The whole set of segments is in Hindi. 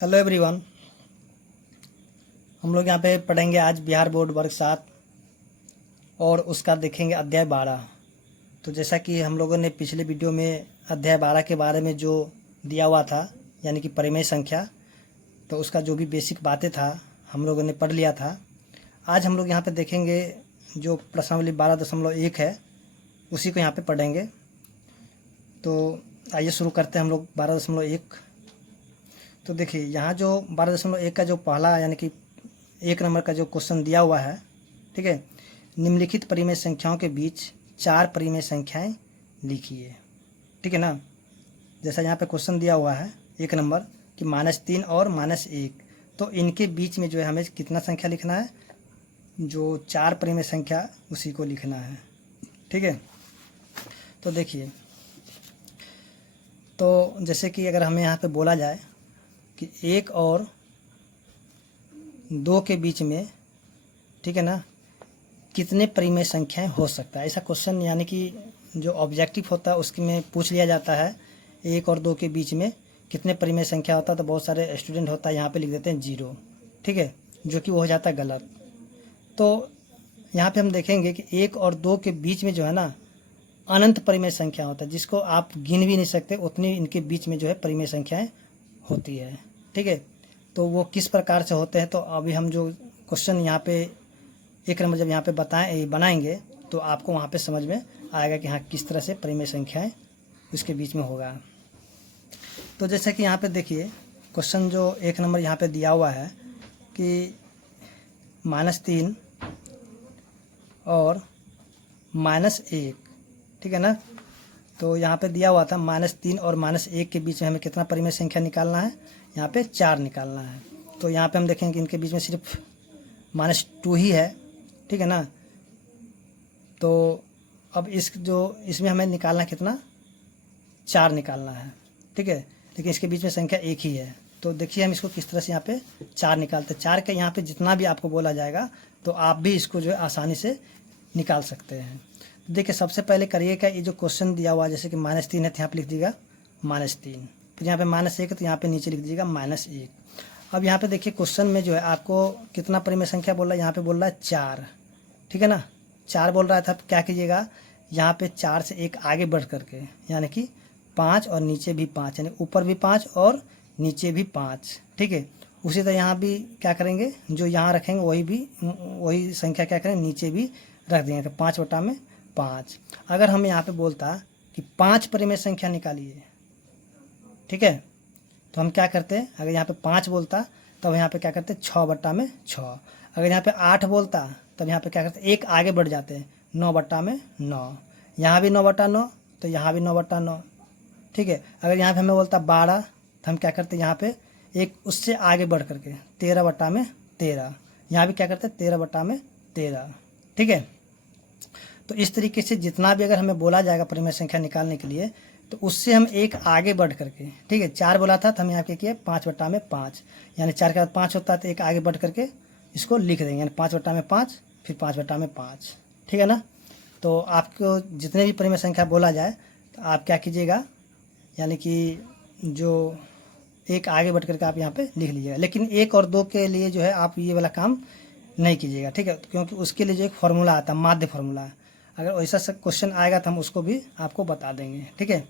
Hello everyone. हम लोग यहाँ पे पढ़ेंगे आज बिहार बोर्ड वर्ग 7 और उसका देखेंगे अध्याय 12। तो जैसा कि हम लोगों ने पिछले वीडियो में अध्याय 12 के बारे में जो दिया हुआ था यानी कि परिमेय संख्या, तो उसका जो भी बेसिक बातें था हम लोगों ने पढ़ लिया था। आज हम लोग यहाँ पे देखेंगे जो प्रश्नावली 12.1 है उसी को यहाँ पे पढ़ेंगे। तो आइए शुरू करते हैं हम लोग 12.1। तो देखिए यहाँ जो 12.1 का जो पहला यानी कि 1 नंबर का जो क्वेश्चन दिया हुआ है, ठीक है। निम्नलिखित परिमेय संख्याओं के बीच 4 परिमेय संख्याएं लिखिए, ठीक है ना। जैसा यहाँ पे क्वेश्चन दिया हुआ है 1 नंबर कि -3 और -1, तो इनके बीच में जो है हमें कितना संख्या लिखना है, जो 4 परिमेय संख्या उसी को लिखना है, ठीक है। तो देखिए, तो जैसे कि अगर हमें यहाँ पे बोला जाए कि 1 और 2 के बीच में, ठीक है ना, कितने परिमेय संख्याएं हो सकता है, ऐसा क्वेश्चन यानी कि जो ऑब्जेक्टिव होता है उसके में पूछ लिया जाता है 1 और 2 के बीच में कितने परिमेय संख्या होता है। तो बहुत सारे स्टूडेंट होता है यहाँ पे लिख देते हैं 0, ठीक है, जो कि वो हो जाता है गलत। तो यहाँ पे हम देखेंगे कि 1 और 2 के बीच में जो है ना अनंत परिमेय संख्या होता है, जिसको आप गिन भी नहीं सकते, उतनी इनके बीच में जो है परिमेय संख्याएं होती है, ठीक है। तो वो किस प्रकार से होते हैं, तो अभी हम जो क्वेश्चन यहाँ पे 1 नंबर जब यहाँ पे बनाएंगे तो आपको वहाँ पे समझ में आएगा कि हाँ किस तरह से परिमेय संख्याएं उसके बीच में होगा। तो जैसे कि यहाँ पे देखिए क्वेश्चन जो 1 नंबर यहाँ पे दिया हुआ है कि -3 और -1, ठीक है ना। तो यहाँ पे दिया हुआ था -3 और -1 के बीच में हमें कितना परिमेय संख्या निकालना है, यहाँ पे 4 निकालना है। तो यहाँ पे हम देखेंगे इनके बीच में सिर्फ -2 ही है, ठीक है ना। तो अब इसमें हमें निकालना कितना, 4 निकालना है, ठीक है। लेकिन इसके बीच में संख्या 1 ही है। तो देखिए हम इसको किस तरह से यहाँ पे 4 निकालते हैं। 4 के यहाँ पे जितना भी आपको बोला जाएगा तो आप भी इसको जो है आसानी से निकाल सकते हैं। देखिए सबसे पहले करिएगा, ये जो क्वेश्चन दिया हुआ जैसे कि -3 है तो यहाँ पे लिख दीजिएगा -3, फिर यहाँ पे -1 है तो यहाँ पे नीचे लिख दीजिएगा -1। अब यहाँ पे देखिए क्वेश्चन में जो है आपको कितना परिमेय संख्या बोल रहा है, यहाँ पे बोल रहा है 4, ठीक है ना। 4 बोल रहा था, क्या कीजिएगा यहाँ पे 4 से 1 आगे बढ़ करके यानी कि 5 और नीचे भी 5, यानी ऊपर भी 5 और नीचे भी 5, ठीक है। उसी तरह यहाँ भी क्या करेंगे, जो यहाँ रखेंगे वही संख्या क्या करेंगे नीचे भी रख देंगे, तो 5/5। अगर हम यहाँ पे बोलता कि 5 परिमेय संख्या निकालिए, ठीक है, तो हम क्या करते हैं, अगर यहाँ पे 5 बोलता तब यहाँ पे क्या करते 6/6। अगर यहाँ पे 8 बोलता तब यहाँ पे क्या करते 1 आगे बढ़ जाते हैं 9/9। यहाँ भी 9/9 तो यहाँ भी 9/9, ठीक है। अगर यहाँ पे हमें बोलता 12 तो हम क्या करते यहाँ पे एक उससे आगे बढ़ करके 13/13, यहाँ भी क्या करते 13/13, ठीक है। तो इस तरीके से जितना भी अगर हमें बोला जाएगा परिमेय संख्या निकालने के लिए तो उससे हम 1 आगे बढ़ करके, ठीक है, 4 बोला था तो हम यहाँ क्या किए 5/5, यानी 4 के बाद 5 होता है तो 1 आगे बढ़ करके इसको लिख देंगे, यानी 5/5 फिर 5/5, ठीक है ना। तो आपको जितने भी परिमेय संख्या बोला जाए तो आप क्या कीजिएगा, यानी कि जो 1 आगे बढ़ करके आप यहाँ पे लिख लीजिएगा। लेकिन 1 और 2 के लिए जो है आप ये वाला काम नहीं कीजिएगा, ठीक है, क्योंकि उसके लिए जो एक फार्मूला आता है, माध्य फार्मूला। अगर वैसा सब क्वेश्चन आएगा तो हम उसको भी आपको बता देंगे, ठीक है।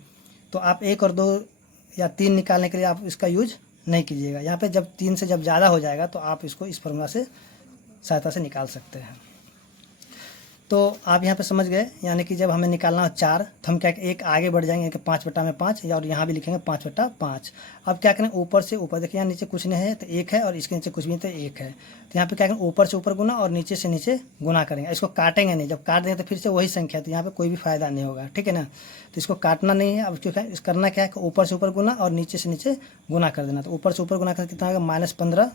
तो आप 1 और 2 या 3 निकालने के लिए आप इसका यूज नहीं कीजिएगा। यहाँ पे जब 3 से जब ज़्यादा हो जाएगा तो आप इसको इस फार्मूला से सहायता से निकाल सकते हैं। तो आप यहाँ पे समझ गए, यानी कि जब हमें निकालना हो 4 तो हम क्या 1 आगे बढ़ जाएंगे कि 5/5, और यहाँ भी लिखेंगे 5/5। अब क्या करें ऊपर से ऊपर, देखिए यहाँ नीचे कुछ नहीं है तो 1 है और इसके नीचे कुछ भी नहीं तो 1 है, तो यहाँ पे क्या करें ऊपर से ऊपर गुना और नीचे से नीचे गुना करेंगे। इसको काटेंगे नहीं, जब काट देंगे तो फिर से वही संख्या, तो यहाँ पे कोई भी फायदा नहीं होगा, ठीक है ना। तो इसको काटना नहीं है। अब क्यों करना क्या है, ऊपर से ऊपर गुना और नीचे से नीचे गुना कर देना। तो ऊपर से ऊपर गुना कर कितना होगा -15,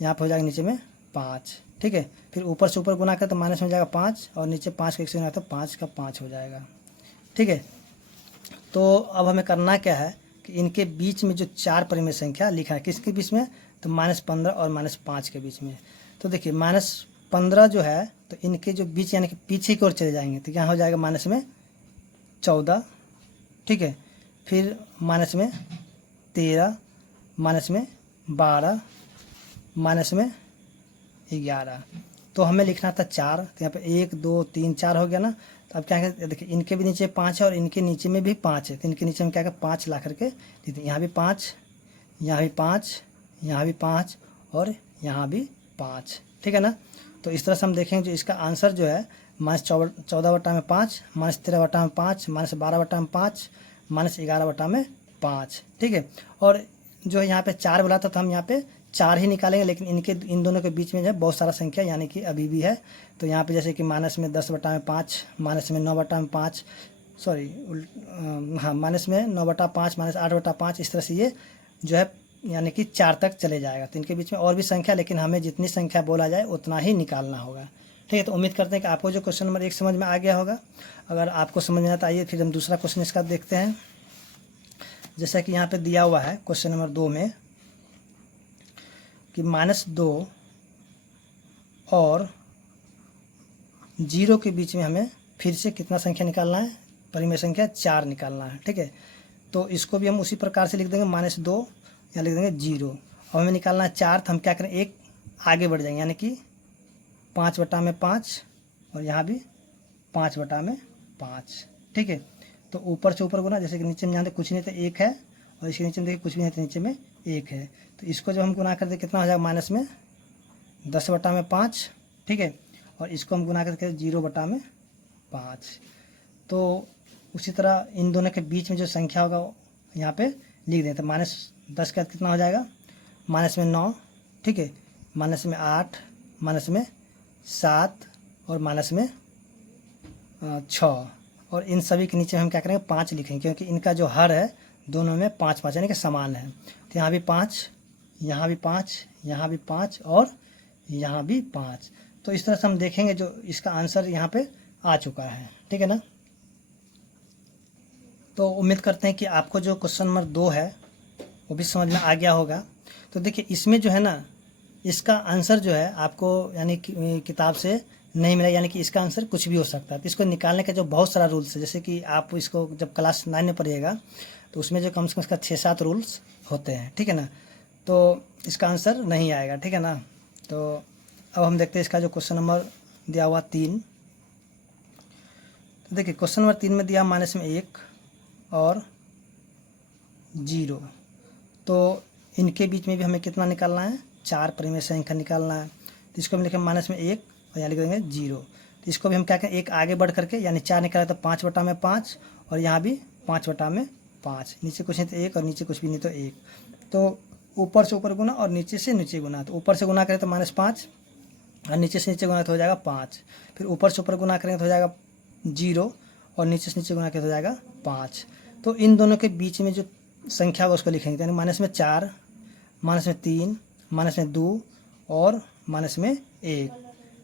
यहाँ पर हो जाएगा नीचे में 5, ठीक है। फिर ऊपर से ऊपर गुना कर तो माइनस में जाएगा 5 और नीचे 5 का 1 से गुना तो 5 का 5 हो जाएगा, ठीक है। तो अब हमें करना क्या है कि इनके बीच में जो 4 परिमेय संख्या लिखा है, किसके बीच में, तो -15 और -5 के बीच में। तो देखिए -15 जो है तो इनके जो बीच यानी कि पीछे की ओर चले जाएंगे तो यहाँ हो जाएगा -14, ठीक है। फिर -13, 12 माइनस में 11। तो हमें लिखना था 4, तो यहाँ पे 1 2 3 4 हो गया ना। तो अब क्या है, देखिए इनके भी नीचे 5 है और इनके नीचे में भी 5 है, तो इनके नीचे में क्या है 5 ला करके लिख दें। यहाँ भी 5, यहाँ भी 5, यहाँ भी 5 और यहाँ भी 5, ठीक है ना। तो इस तरह से हम देखेंगे जो इसका आंसर जो है -14/5, -13/5, -12/5, -11/5, ठीक है। और जो यहाँ पे 4 बोला था तो हम यहाँ पे 4 ही निकालेंगे, लेकिन इन दोनों के बीच में जो है बहुत सारा संख्या यानी कि अभी भी है। तो यहाँ पे जैसे कि -10/5, -9/5, सॉरी हाँ -9/5, -8/5, इस तरह से ये जो है यानी कि 4 तक चले जाएगा। तो इनके बीच में और भी संख्या, लेकिन हमें जितनी संख्या बोला जाए उतना ही निकालना होगा, ठीक है। तो उम्मीद करते हैं कि आपको जो क्वेश्चन नंबर 1 समझ में आ गया होगा। अगर आपको समझ में आता आइए फिर हम दूसरा क्वेश्चन इसका देखते हैं। जैसा कि यहाँ पे दिया हुआ है क्वेश्चन नंबर 2 में कि -2 और 0 के बीच में हमें फिर से कितना संख्या निकालना है, परिमेय संख्या 4 निकालना है, ठीक है। तो इसको भी हम उसी प्रकार से लिख देंगे -2 या लिख देंगे 0, और हमें निकालना है 4। तो हम क्या करें, एक आगे बढ़ जाएंगे यानी कि 5/5 और यहाँ भी 5/5, ठीक है। तो ऊपर से ऊपर गुना, जैसे कि नीचे में जानते कुछ नहीं तो 1 है, और इसके नीचे में देखिए कुछ भी नहीं तो नीचे में 1 है। तो इसको जब हम गुना करते कितना हो जाएगा, माइनस में 10/5, ठीक है। और इसको हम गुना करके 0/5। तो उसी तरह इन दोनों के बीच में जो संख्या होगा यहाँ पे लिख दें। तो -10 का कितना हो जाएगा, -9, ठीक है, -8, -7 और -6। और इन सभी के नीचे हम क्या करेंगे, 5 लिखेंगे, क्योंकि इनका जो हर है दोनों में 5-5 यानी कि समान है। तो यहाँ भी 5, यहाँ भी 5, यहाँ भी 5 और यहाँ भी 5। तो इस तरह से हम देखेंगे जो इसका आंसर यहाँ पे आ चुका है, ठीक है ना। तो उम्मीद करते हैं कि आपको जो क्वेश्चन नंबर 2 है वो भी समझ में आ गया होगा। तो देखिए इसमें जो है ना, इसका आंसर जो है आपको यानी कि किताब से नहीं मिला, यानी कि इसका आंसर कुछ भी हो सकता है। तो इसको निकालने का जो बहुत सारा रूल्स है, जैसे कि आप इसको जब क्लास 9 में पढ़िएगा तो उसमें जो कम से कम इसका 6-7 रूल्स होते हैं, ठीक है ना। तो इसका आंसर नहीं आएगा, ठीक है ना। तो अब हम देखते हैं इसका जो क्वेश्चन नंबर दिया हुआ 3। तो देखिए क्वेश्चन नंबर 3 में दिया -1 और 0। तो इनके बीच में भी हमें कितना निकालना है, 4 परिमेय संख्या निकालना है। तो इसको हम लिखेंगे -1 और यहाँ लिख देंगे 0। तो इसको भी हम क्या करें, एक आगे बढ़ करके यानी 4 निकाला तो 5/5 और यहाँ भी 5/5, नीचे कुछ नहीं तो 1 और नीचे कुछ भी नहीं तो 1। तो ऊपर से ऊपर गुना और नीचे से नीचे गुना। तो ऊपर से गुना करें तो -5 और नीचे से नीचे गुना तो हो जाएगा 5। फिर ऊपर से ऊपर गुना करेंगे तो हो जाएगा 0 और नीचे से नीचे गुना करें तो हो जाएगा 5। तो इन दोनों के बीच में जो संख्या होगा उसको लिखेंगे, यानी -4, -3, -2 और -1,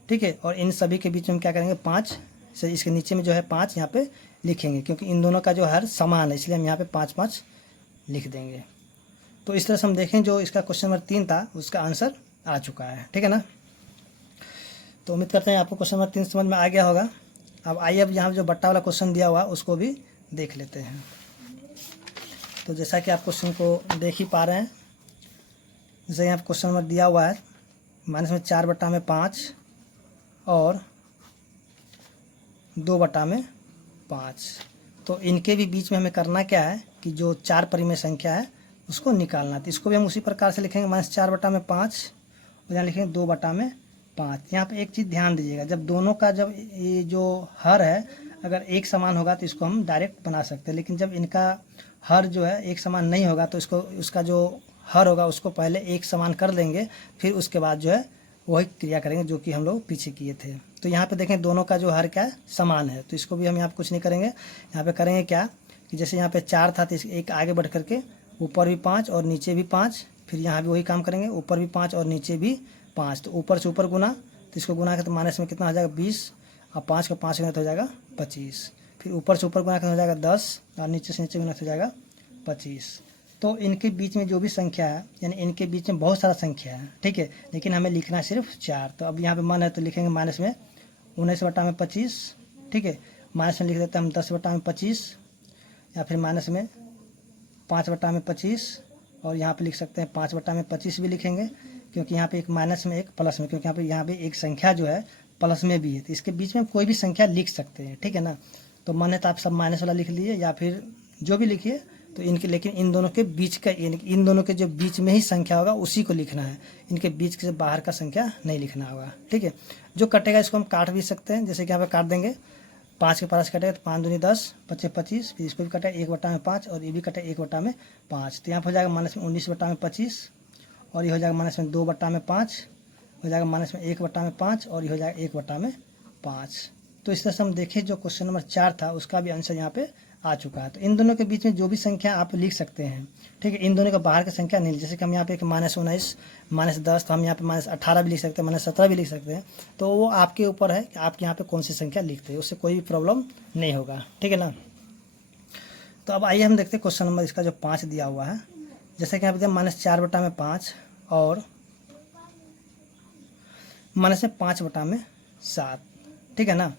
ठीक है। और इन सभी के बीच में हम क्या करेंगे, 5 से इसके नीचे में जो है 5 यहाँ पे लिखेंगे, क्योंकि इन दोनों का जो हर समान है इसलिए हम यहाँ पे 5-5 लिख देंगे। तो इस तरह से हम देखें जो इसका क्वेश्चन नंबर 3 था उसका आंसर आ चुका है, ठीक है ना। तो उम्मीद करते हैं आपको क्वेश्चन नंबर 3 समझ में आ गया होगा। अब आइए अब यहाँ जो बट्टा वाला क्वेश्चन दिया हुआ उसको भी देख लेते हैं। तो जैसा कि आप क्वेश्चन को देख ही पा रहे हैं, जैसे यहाँ क्वेश्चन नंबर दिया हुआ है -4/5 और 2/5। तो इनके भी बीच में हमें करना क्या है कि जो 4 परिमेय संख्या है उसको निकालना। तो इसको भी हम उसी प्रकार से लिखेंगे -4/5 और यहाँ लिखेंगे 2/5। यहाँ पे एक चीज़ ध्यान दीजिएगा, जब दोनों का जब ये जो हर है अगर एक समान होगा तो इसको हम डायरेक्ट बना सकते हैं, लेकिन जब इनका हर जो है एक समान नहीं होगा तो इसको उसका जो हर होगा उसको पहले एक समान कर देंगे, फिर उसके बाद जो है वही क्रिया करेंगे जो कि हम लोग पीछे किए थे। तो यहाँ पे देखें दोनों का जो हर क्या है, समान है। तो इसको भी हम यहाँ पे कुछ नहीं करेंगे, यहाँ पे करेंगे क्या कि जैसे यहाँ पे 4 था तो एक आगे बढ़ करके ऊपर भी 5 और नीचे भी 5, फिर यहाँ भी वही काम करेंगे, ऊपर भी 5 और नीचे भी 5। तो ऊपर से ऊपर गुना, तो इसको गुना करते माइनस में कितना हो जाएगा 20 और 5 का 5 गुना तो हो जाएगा 25। फिर ऊपर से ऊपर गुना करते हो जाएगा 10 और नीचे से नीचे गुना हो जाएगा 25। तो इनके बीच में जो भी संख्या है यानी इनके बीच में बहुत सारा संख्या है, ठीक है, लेकिन हमें लिखना सिर्फ 4। तो अब यहाँ पे मन है तो लिखेंगे माइनस में 19/25, ठीक है, माइनस में लिख देते हैं हम 10/25 या फिर माइनस में 5/25 और यहाँ पे लिख सकते हैं 5/25 भी लिखेंगे, क्योंकि यहाँ पे एक माइनस में एक प्लस में, क्योंकि यहाँ पे एक संख्या जो है प्लस में भी है, तो इसके बीच में कोई भी संख्या लिख सकते हैं, ठीक है ना। तो मन है तो आप सब माइनस वाला लिख लीजिए या फिर जो भी लिखिए, तो इनके लेकिन इन दोनों के बीच का, इन दोनों के जो बीच में ही संख्या होगा उसी को लिखना है, इनके बीच से बाहर का संख्या नहीं लिखना होगा, ठीक है। जो कटेगा इसको हम काट भी सकते हैं, जैसे कि यहाँ पे काट देंगे, 5 के पास कटेगा तो 5 दूनी 10, 25 25, फिर इसको भी कटेगा 1/5 और ये भी कटेगा 1/5, तो यहाँ पर हो जाएगा माइनस में 19/25 और ये हो जाएगा माइनस में 2/5 हो जाएगा माइनस में 1/5 और ये हो जाएगा 1/5। तो इस तरह से हम देखें जो क्वेश्चन नंबर 4 था उसका भी आंसर यहाँ पे आ चुका है। तो इन दोनों के बीच में जो भी संख्या आप लिख सकते हैं, ठीक है, इन दोनों का बाहर की संख्या नहीं, जैसे कि हम यहाँ पे -19 -10, तो हम यहाँ पे -18 भी लिख सकते हैं, -17 भी लिख सकते हैं। तो वो आपके ऊपर है कि आप यहाँ पे कौन सी संख्या लिखते हैं, उससे कोई भी प्रॉब्लम नहीं होगा, ठीक है ना। तो अब आइए हम देखते हैं क्वेश्चन नंबर इसका जो 5 दिया हुआ है। जैसे कि यहाँ पे -4/5 और -5/7, ठीक है ना।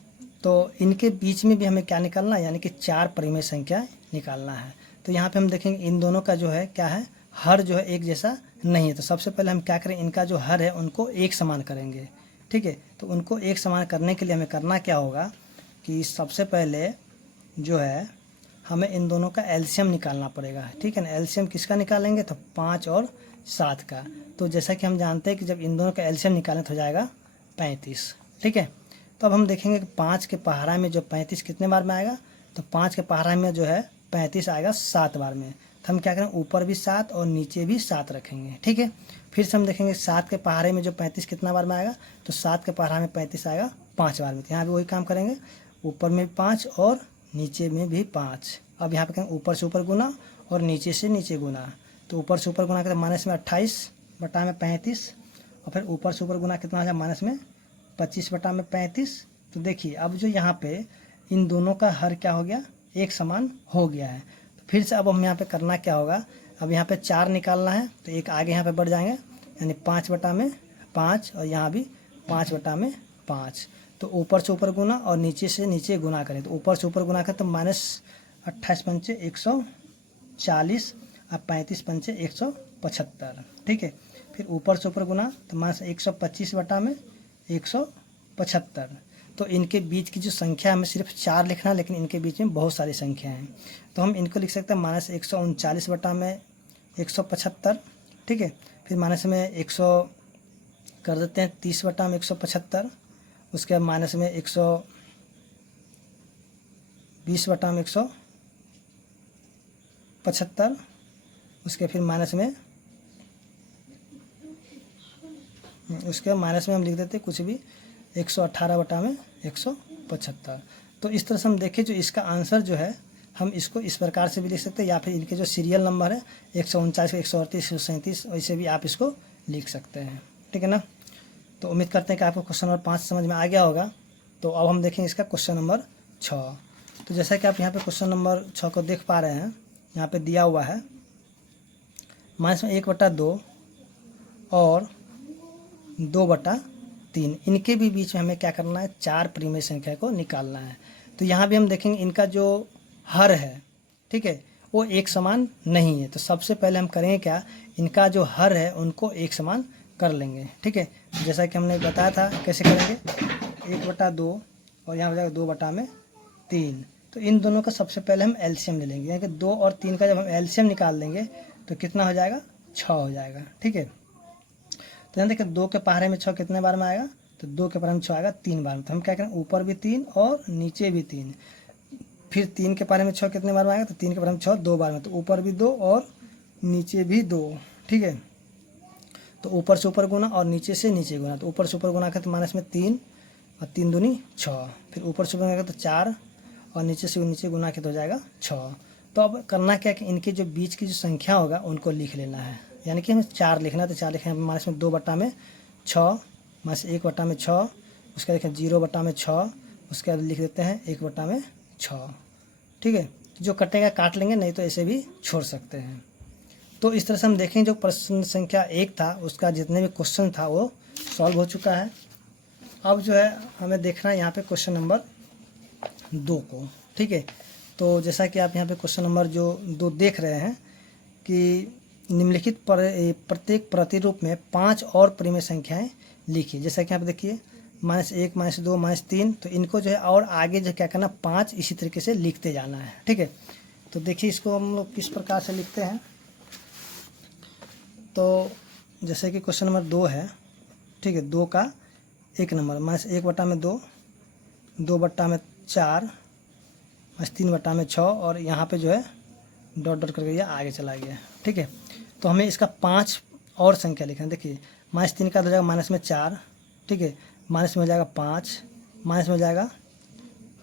तो इनके बीच में भी हमें क्या निकालना है, यानी कि 4 परिमेय संख्या निकालना है। तो यहाँ पे हम देखेंगे इन दोनों का जो है क्या है, हर जो है एक जैसा नहीं है। तो सबसे पहले हम क्या करें, इनका जो हर है उनको एक समान करेंगे, ठीक है। तो उनको एक समान करने के लिए हमें करना क्या होगा कि सबसे पहले जो है हमें इन दोनों का एलसीएम निकालना पड़ेगा, ठीक है ना। एलसीएम किसका निकालेंगे, तो 5 और 7 का। तो जैसा कि हम जानते हैं कि जब इन दोनों का एलसीएम निकालें तो हो जाएगा 35, ठीक है। तो अब हम देखेंगे कि 5 के पहाड़ा में जो 35 कितने बार में आएगा, तो 5 के पहाड़ा में जो है 35 आएगा 7 बार में। तो हम क्या करें, ऊपर भी 7 और नीचे भी 7 रखेंगे, ठीक है। फिर से हम देखेंगे 7 के पहाड़े में जो 35 कितना बार में आएगा, तो 7 के पहाड़ा में 35 आएगा 5 बार में। तो यहाँ भी वही काम करेंगे, ऊपर में 5 और नीचे में भी 5। अब यहाँ पे करेंगे ऊपर से ऊपर गुना और नीचे से नीचे गुना। तो ऊपर से ऊपर गुना करें माइनस में 28/35 और फिर ऊपर से ऊपर गुना कितना हो जाए माइनस में 25/35। तो देखिए अब जो यहाँ पे इन दोनों का हर क्या हो गया, एक समान हो गया है। तो फिर से अब हम यहाँ पे करना क्या होगा, अब यहाँ पे 4 निकालना है, तो एक आगे यहाँ पे बढ़ जाएंगे, यानी 5/5 और यहाँ भी 5/5। तो ऊपर से ऊपर गुना और नीचे से नीचे गुना करें, तो ऊपर से ऊपर गुना करें तो -28×5 = 140 और 35×5 = 175, ठीक है। फिर ऊपर से ऊपर गुना तो -125/175। तो इनके बीच की जो संख्या हमें सिर्फ 4 लिखना है, लेकिन इनके बीच में बहुत सारी संख्या हैं। तो हम इनको लिख सकते हैं -139/175, ठीक है। फिर माइनस में 100 कर देते हैं 30/175, उसके बाद माइनस में 120/175, उसके फिर माइनस में हम लिख देते कुछ भी 118/175। तो इस तरह से हम देखें जो इसका आंसर जो है हम इसको इस प्रकार से भी लिख सकते हैं, या फिर इनके जो सीरियल नंबर है 149, 138, 137, वैसे भी आप इसको लिख सकते हैं, ठीक है ना। तो उम्मीद करते हैं कि आपको क्वेश्चन नंबर 5 समझ में आ गया होगा। तो अब हम देखेंगे इसका क्वेश्चन नंबर 6। तो जैसा कि आप यहाँ पे क्वेश्चन नंबर 6 को देख पा रहे हैं, यहाँ पे दिया हुआ है -1/2 और 2/3, इनके भी बीच में हमें क्या करना है, 4 परिमेय संख्या को निकालना है। तो यहाँ भी हम देखेंगे इनका जो हर है, ठीक है, वो एक समान नहीं है। तो सबसे पहले हम करेंगे क्या, इनका जो हर है उनको एक समान कर लेंगे, ठीक है। जैसा कि हमने बताया था कैसे करेंगे, 1/2 और यहाँ हो जाएगा 2/3। तो इन दोनों का सबसे पहले हम एलसीएम ले लेंगे, यानी कि 2 और 3 का जब हम एलसीएम निकाल लेंगे तो कितना हो जाएगा, 6 हो जाएगा, ठीक है। तो यहाँ देखिए 2 के पहाड़े में 6 कितने बार में आएगा, तो 2 के पहाड़े में 6 आएगा 3 बार में। तो हम क्या करें, ऊपर भी 3 और नीचे भी 3। फिर 3 के पहाड़े में 6 कितने बार में आएगा, तो 3 के पहाड़े में 6 2 बार में, तो ऊपर भी 2 और नीचे भी 2, ठीक है। तो ऊपर से ऊपर गुना और नीचे से नीचे गुना, तो ऊपर से ऊपर गुना करें तो माइनस में 3 और 3 दूनी 6, फिर ऊपर से ऊपर तो 4 और नीचे से नीचे गुना के तो हो जाएगा 6। तो अब करना क्या कि इनके जो बीच की जो संख्या होगा उनको लिख लेना है, यानी कि हमें 4 लिखना है। तो 4 लिखना है माइनस में 2/6 माइनस 1/6, उसका देखें 0/6, उसके बाद लिख देते हैं 1/6, ठीक है। जो कटेगा काट लेंगे, नहीं तो ऐसे भी छोड़ सकते हैं। तो इस तरह से हम देखें जो प्रश्न संख्या 1 था उसका जितने भी क्वेश्चन था वो सॉल्व हो चुका है। अब जो है हमें देखना है यहाँ पे क्वेश्चन नंबर 2 को, ठीक है। तो जैसा कि आप यहाँ पे क्वेश्चन नंबर जो 2 देख रहे हैं कि निम्नलिखित प्रत्येक प्रतिरूप में 5 और परिमेय संख्याएं लिखिए। जैसा कि यहाँ पे देखिए -1, -2, -3, तो इनको जो है और आगे जो क्या करना 5 इसी तरीके से लिखते जाना है। ठीक है, तो देखिए इसको हम लोग किस प्रकार से लिखते हैं। तो जैसे कि क्वेश्चन नंबर 2 है, ठीक है, 2 का 1 नंबर -1/2, 2/4, -3/6 और यहाँ पे जो है डॉट डॉट करके ये आगे चला गया। ठीक है, तो हमें इसका 5 और संख्या लिखना है। देखिए -3 का हो जाएगा -4, ठीक है, माइनस में हो जाएगा 5, माइनस में हो जाएगा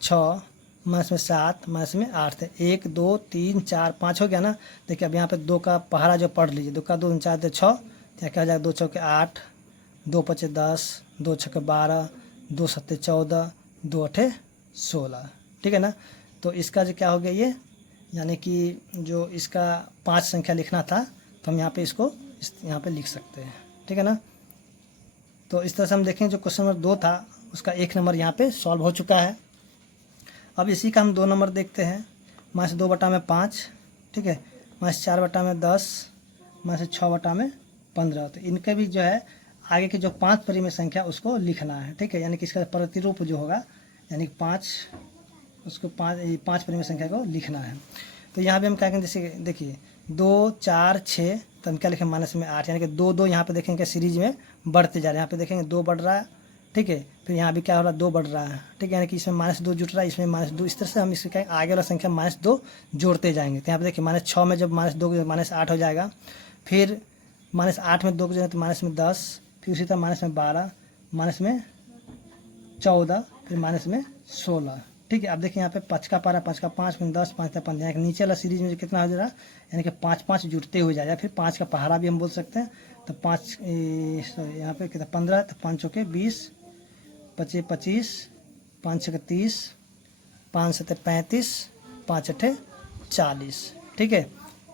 6, माइनस में 7, माइनस में 8 है। 1 2 3 4 5 हो गया ना। देखिए अब यहाँ पे 2 का पहाड़ा जो पढ़ लीजिए, 2 का 2 4 6, क्या क्या हो जाएगा 2 चौके 8, 2 पचे 10, 2 छक्के 12, 2 सत्ते 14, 2 अठे 16। ठीक है ना, तो इसका जो क्या हो गया ये, यानी कि जो इसका 5 संख्या लिखना था तो हम यहाँ पे इसको यहाँ पे लिख सकते हैं। ठीक है ना, तो इस तरह से हम देखें जो क्वेश्चन नंबर 2 था उसका 1 नंबर यहाँ पे सॉल्व हो चुका है। अब इसी का हम 2 नंबर देखते हैं। -2/5, ठीक है, -4/10, -6/15। तो इनके भी जो है आगे के जो 5 परिमेय संख्या उसको लिखना है। ठीक है, यानी कि इसका प्रतिरूप जो होगा यानी 5, उसको 5 परिमेय संख्या को लिखना है। तो यहाँ भी हम क्या करेंगे, जैसे देखिए 2 4 6, तो हम क्या लिखें -8, यानी कि 2 2 यहाँ पे देखेंगे सीरीज में बढ़ते जा रहे हैं। यहाँ पे देखेंगे 2 बढ़ रहा है, ठीक है, फिर यहाँ भी क्या हो रहा है 2 बढ़ रहा है। ठीक है, यानी कि इसमें -2 जुट रहा है, इसमें -2, इस तरह से हम इसके क्या आगे वाला संख्या -2 जोड़ते जाएंगे। तो यहाँ पे देखिए -6 में जब -2 -8 हो जाएगा, फिर -8 में 2 को जो है तो -10, फिर उसी तरह -12, -14, फिर -16। ठीक है, अब देखिए यहाँ पे 5 का पारा 5 का 5, फिर 10, 5 का 15, यानी कि नीचे वाला सीरीज में जो कितना हो जा रहा है, यानी कि 5 5 जुड़ते हुए जाएगा। फिर 5 का पहाड़ा भी हम बोल सकते हैं। तो 5 यहाँ पे कितना 15, तो 5 चौके 20, 25 25, 5 छक्के 30, 5 सत्ते 35, 5 अठे 40। ठीक है,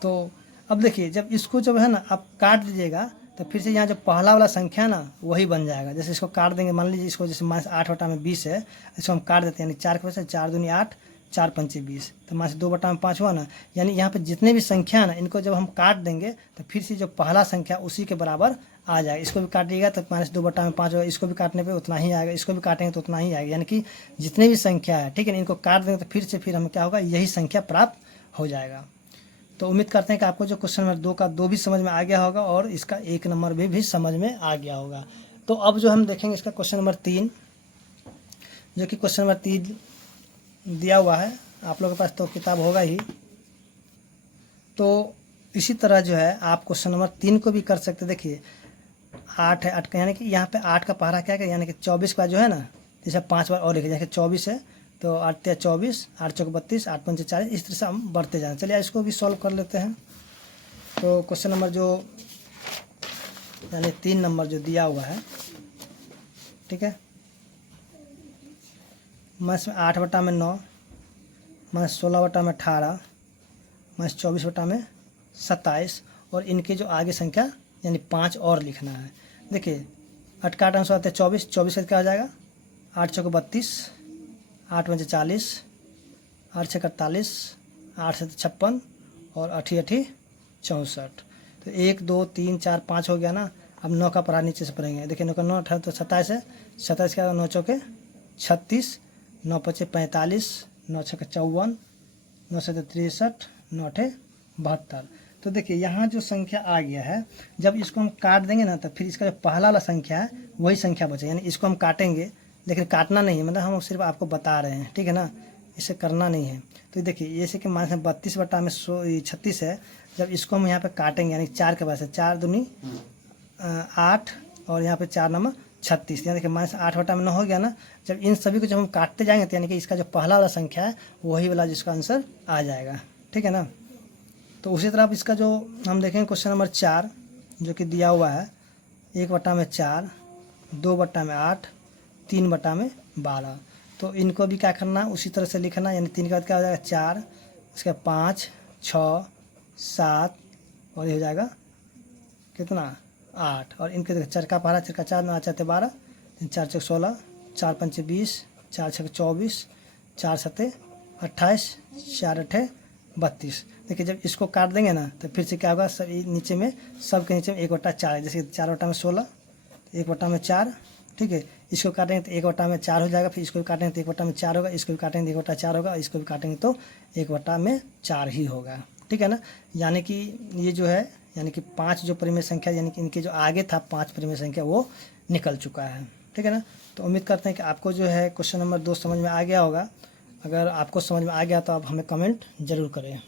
तो अब देखिए जब इसको जब है ना आप काट दीजिएगा तो फिर से यहाँ जो पहला वाला संख्या ना वही बन जाएगा। जैसे इसको काट देंगे, मान लीजिए इसको जैसे -8/20 है, इसको हम काट देते हैं, यानी 4 के वजह से 4 दूनी 8, 4 पंचे 20, तो -2/5 हुआ ना। यानी यहाँ पे जितने भी संख्या ना इनको जब हम काट देंगे तो फिर से जो पहला संख्या उसी के बराबर आ जाएगा। इसको भी काटिएगा तो -2/5 होगा, इसको भी काटने पे उतना ही आएगा, इसको भी काटेंगे तो उतना ही आएगा। यानी कि जितने भी संख्या है, ठीक है, इनको काट देंगे तो फिर हमें क्या होगा, यही संख्या प्राप्त हो जाएगा। तो उम्मीद करते हैं कि आपको जो क्वेश्चन नंबर 2 का 2 भी समझ में आ गया होगा और इसका 1 नंबर भी समझ में आ गया होगा। तो अब जो हम देखेंगे इसका क्वेश्चन नंबर 3, जो कि क्वेश्चन नंबर 3 दिया हुआ है, आप लोगों के पास तो किताब होगा ही। तो इसी तरह जो है आप क्वेश्चन नंबर 3 को भी कर सकते। देखिए 8 है, 8 का यानी कि यहाँ पे 8 का पहाड़ा क्या है, यानी कि 24 का जो है ना, जैसे 5 बार और लिखे, जैसे 24 है तो 8 या 24, 8 चौक 32, 8 पंचे 40, इस तरह से हम बढ़ते जाएं। चलिए इसको भी सॉल्व कर लेते हैं। तो क्वेश्चन नंबर जो यानी 3 नंबर जो दिया हुआ है, ठीक है, -8/9, -16/18, -24/27 और इनके जो आगे संख्या यानी 5 और लिखना है। देखिए 8 का 8 आंसर आता है 24, 24 का क्या हो जाएगा 8 चौक 32, 8 पंचे 40, 8 छः 48, 8 से 56 और 8 8 64। तो 1 2 3 4 5 हो गया ना। अब 9 का पढ़ा नीचे से पढ़ेंगे। देखिए 9 का 9 18 तो 27 है, 27 का 9 चौके 36, 9 पचे 45, 9 छः 54, 9 से 63, 9 8 72। तो देखिए यहाँ जो संख्या आ गया है, जब इसको हम काट देंगे ना तो फिर इसका जो पहला वाला संख्या है वही संख्या बचे, यानी इसको हम काटेंगे, लेकिन काटना नहीं है, मतलब हम सिर्फ आपको बता रहे हैं, ठीक है ना, इसे करना नहीं है। तो देखिए जैसे कि मान 32/36 है, जब इसको हम यहाँ पे काटेंगे यानी 4 के पास है, 4 दूनी 8 और यहाँ पे 4 नंबर 36, यानी कि -8/9 हो गया ना। जब इन सभी को जब हम काटते जाएंगे तो यानी कि इसका जो पहला वाला संख्या है वही वाला जिसका आंसर आ जाएगा, ठीक है ना। तो उसी तरह अब इसका जो हम देखेंगे क्वेश्चन नंबर 4 जो कि दिया हुआ है 1/4, 2/8, 3/12। तो इनको भी क्या करना उसी तरह से लिखना, यानी 3 के बाद क्या हो जाएगा 4, उसके 5 6 7 और ये हो जाएगा कितना 8। और इनके चरका पहाड़ा चरका 4 9 4 12, 4 चौक 16, 4 पंचे 20, 4 छः 24, 4 सत्ते 28, 4 अठे 32। देखिए जब इसको काट देंगे ना तो फिर से क्या होगा, सब नीचे में सब के नीचे में 1/4 है। जैसे 4/16 1/4, ठीक है। इसको काटेंगे तो 1/4 हो जाएगा, फिर इसको भी काटेंगे तो 1/4 होगा, इसको भी काटेंगे तो 1/4 होगा, इसको भी काटेंगे तो 1/4 ही होगा, ठीक है ना। यानी कि ये जो है, यानी कि 5 जो परिमेय संख्या, यानी कि इनके जो आगे था 5 परिमेय संख्या वो निकल चुका है, ठीक है ना। तो उम्मीद करते हैं कि आपको जो है क्वेश्चन नंबर 2 समझ में आ गया होगा। अगर आपको समझ में आ गया तो आप हमें कमेंट ज़रूर करें।